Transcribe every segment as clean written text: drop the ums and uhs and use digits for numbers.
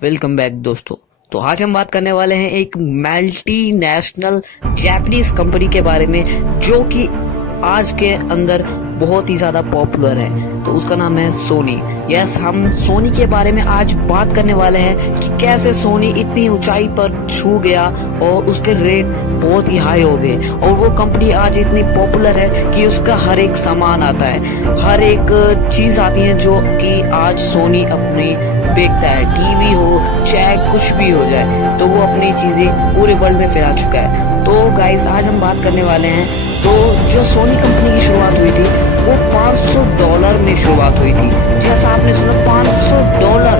Welcome back दोस्तों। तो आज हम बात करने वाले हैं एक मल्टीनेशनल जापानीज कंपनी के बारे में जो कि आज के अंदर बहुत ही ज्यादा पॉपुलर है। तो उसका नाम है सोनी। यस, हम सोनी के बारे में आज बात करने वाले हैं कि कैसे सोनी इतनी ऊंचाई पर छू गया और उसके रेट बहुत ही हाई हो गए और वो कंपनी आज इतनी पॉपुलर है कि उसका हर एक सामान आता है, हर एक चीज आती है जो कि आज सोनी अपनी बेचता है। टीवी हो चाहे कुछ भी हो जाए तो वो अपनी चीजें पूरे वर्ल्ड में फैला चुका है। तो गाइज आज हम बात करने वाले हैं। तो जो सोनी कंपनी की शुरुआत हुई थी वो $500 में शुरुआत हुई थी। जैसा आपने सुना, $500।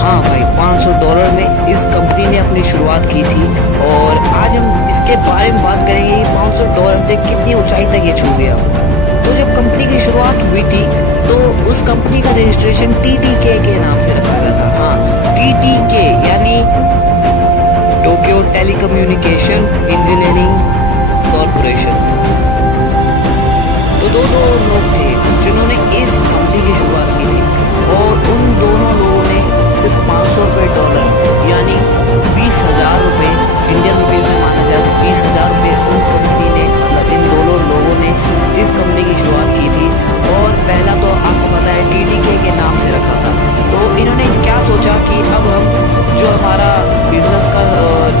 हाँ भाई, $500 में इस कंपनी ने अपनी शुरुआत की थी और आज हम इसके बारे में बात करेंगे कि $500 से कितनी ऊंचाई तक ये छू गया। तो जब कंपनी की शुरुआत हुई थी तो उस कंपनी का रजिस्ट्रेशन TTK के नाम से रखा गया था। हाँ, TTK यानी टोक्यो टेलीकम्युनिकेशन इंजीनियरिंग कॉर्पोरेशन। तो दो लोग थे जिन्होंने इस कंपनी की शुरुआत की थी और उन दोनों लोगों ने सिर्फ $500 यानी 20,000 रुपये इंडियन रुपीज में माना जाए तो 20,000 रुपये उन कंपनी ने, मतलब इन दोनों लोगों ने इस कंपनी की शुरुआत की थी। और पहला तो आपको पता है TTK के नाम से रखा था। तो इन्होंने क्या सोचा कि अब हम जो हमारा बिजनेस का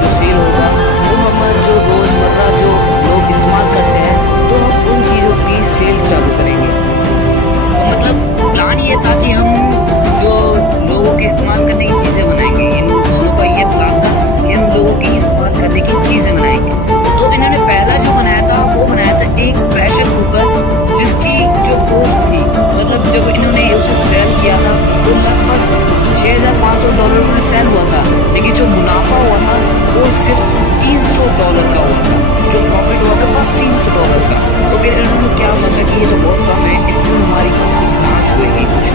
जो सेल होगा वो हम जो रोजमर्रा जो लोग इस्तेमाल करते हैं तो हम उन चीज़ों की सेल चालू करेंगे। तो मतलब प्लान ये था कि हम जो लोगों के इस्तेमाल करने की चीज़ें बनाएंगे। इन दोनों का ये प्लान था कि हम लोगों की इस्तेमाल करने की चीज़ें बनाएंगे। तो इन्होंने पहला जो बनाया था वो बनाया था एक प्रेशर कुकर जिसकी जो कॉस्ट थी, मतलब जब इन्होंने उसे सेल किया था तो लगभग $6,500 में सेल हुआ था, लेकिन जो मुनाफा हुआ था वो सिर्फ $300 का हुआ था। जो प्रॉफिट हुआ था बस $300 का। तो फिर इन्होंने क्या सोचा कि ये तो बहुत कम है, इतनी हमारी कंपनी कहाँ छुएगी कुछ।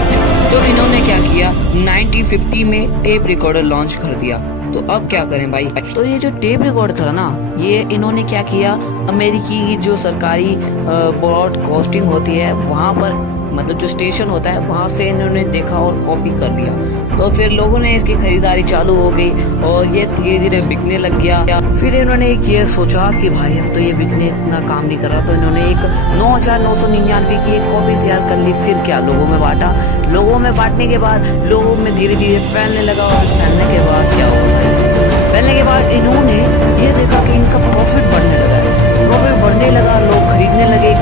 तो इन्होंने क्या किया, 1950 में टेप रिकॉर्डर लॉन्च कर दिया। तो अब क्या करें भाई। तो ये जो टेप रिकॉर्डर था ना, ये इन्होंने क्या किया, अमेरिकी की जो सरकारी ब्रॉडकास्टिंग होती है वहाँ पर, मतलब जो स्टेशन होता है वहाँ से इन्होंने देखा और कॉपी कर लिया। तो फिर लोगों ने इसकी खरीदारी चालू हो गई और ये धीरे धीरे बिकने लग गया। फिर इन्होंने एक ये सोचा कि भाई अब तो ये बिकने इतना काम नहीं कर रहा, तो इन्होंने एक 9,999 की एक कॉपी तैयार कर ली। फिर क्या, लोगों में बांटा। लोगों में बांटने के बाद लोगों में धीरे धीरे फैलने लगा और फैलने के बाद क्या हुआ, फैलने के बाद इन्होंने ये देखा कि इनका प्रॉफिट बढ़ने लगा है। प्रॉफिट बढ़ने लगा, लोग खरीदने लगे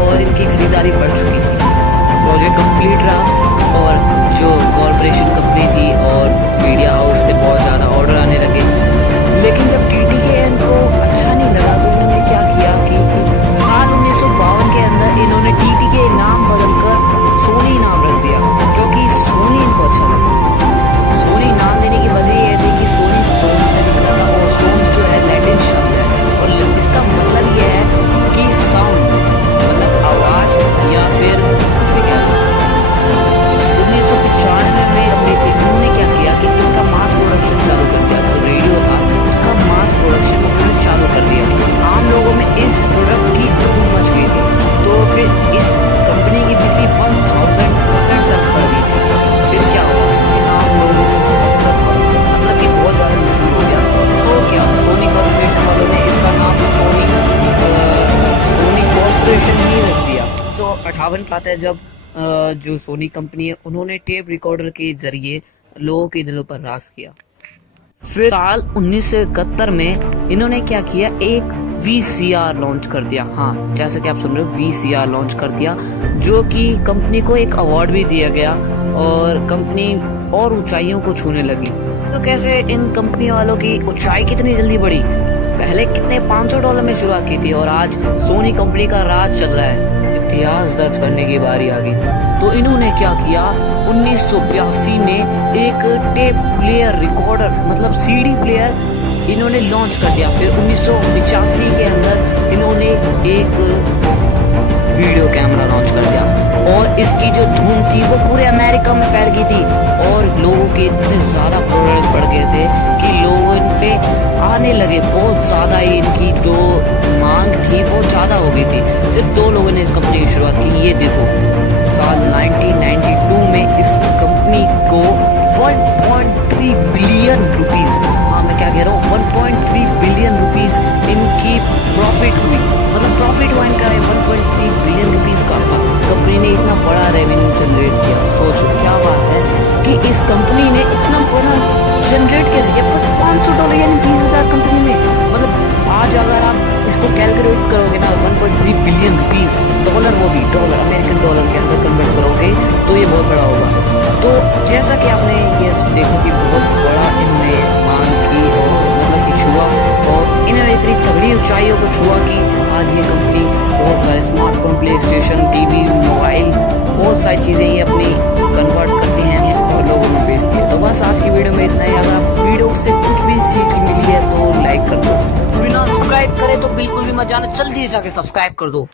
और इनकी खरीदारी बढ़ चुकी थी। प्रोजेक्ट कंप्लीट रहा और जो कॉर्पोरेशन कंपनी थी और मीडिया हाउस से बहुत ज़्यादा ऑर्डर आने लगे। लेकिन जब TTK को अच्छा नहीं लगा तो इन्होंने क्या किया कि साल 1952 के अंदर इन्होंने TTK नाम बदलकर सोनी नाम रख दिया, क्योंकि सोनी इनको अच्छा लगा। सोनी नाम देने की वजह यह थी कि सोनी सोन से निकला था और सोन जो है लैटिन शब्द है और इसका मतलब यह है कि साउंड, मतलब आवाज या फिर कुछ भी कह लो। 1995 में इन्होंने क्या किया कि इसका मास प्रोडक्शन चालू कर दिया। तो रेडियो था उसका मास प्रोडक्शन उन्होंने चालू कर दिया। आम लोगों में इस प्रोडक्ट की धूम मच गई थी। तो फिर इस कंपनी की बिक्री 1000% तक बढ़ गई थी। फिर क्या हुआ कि आम लोगों को मतलब कि बहुत ज़्यादा मशहूर हो गया। तो क्या, सोनी कॉर्पोरेशन वालों ने इसका नाम सोनी कॉर्पोरेशन ही रख दिया। तो 58 की बात है जब जो सोनी कंपनी है उन्होंने टेप रिकॉर्डर के जरिए लोगों के दिलों पर राज किया। फिर साल 1971 में इन्होंने क्या किया, एक VCR लॉन्च कर दिया। हाँ, जैसे कि आप सुन रहे हो, VCR लॉन्च कर दिया, जो कि कंपनी को एक अवार्ड भी दिया गया और कंपनी और ऊंचाइयों को छूने लगी। तो कैसे इन कंपनी वालों की ऊंचाई कितनी जल्दी बढ़ी। पहले कितने $500 में शुरुआत की थी और आज सोनी कंपनी का राज चल रहा है। इतिहास दर्ज करने की बारी आ गई। तो इन्होंने क्या किया, 1982 में एक टेप प्लेयर रिकॉर्डर, मतलब CD प्लेयर इन्होंने लॉन्च कर दिया। फिर 1985 के अंदर इन्होंने एक वीडियो कैमरा लॉन्च कर दिया और इसकी जो धूम थी वो पूरे अमेरिका में फैल गई थी और लोगों के इतने ज़्यादा प्रोडक्ट बढ़ गए थे कि लोग इन पे आने लगे। बहुत ज़्यादा ही इनकी जो मांग थी वो ज़्यादा हो गई थी। सिर्फ 2 लोगों ने इस कंपनी की शुरुआत की। ये देखो, साल 1992 में इस कंपनी को $1.3 बिटकॉइन का 1.3 बिलियन रुपीस का कंपनी ने इतना बड़ा रेवेन्यू जनरेट किया। सोचो क्या बात है कि इस कंपनी ने इतना बड़ा जनरेट कैसे किया, बस $500 यानी 20,000 कंपनी में। मतलब आज अगर आप इसको कैलकुलेट करोगे ना 1.3 बिलियन रुपीस डॉलर, वो भी डॉलर अमेरिकन डॉलर के अंदर कन्वर्ट करोगे तो ये बहुत बड़ा होगा। तो जैसा कि आपने ये देखा कि बहुत बड़ा इनने मांग की और मतलब कि छुआ, और इन्होंने इतनी तगड़ी ऊंचाइयों को छुआ कि आज ये कंपनी बहुत सारे smartphone, play station, TV, mobile, बहुत सारी चीज़ें ये अपनी कन्वर्ट करती हैं और लोगों में बेचती है। तो बस आज की वीडियो में इतना ही। अगर आप वीडियो से कुछ भी सीख मिली है तो लाइक कर दो, बिना सब्सक्राइब करे तो बिल्कुल भी मत जाना, जल्दी से आके सब्सक्राइब कर दो।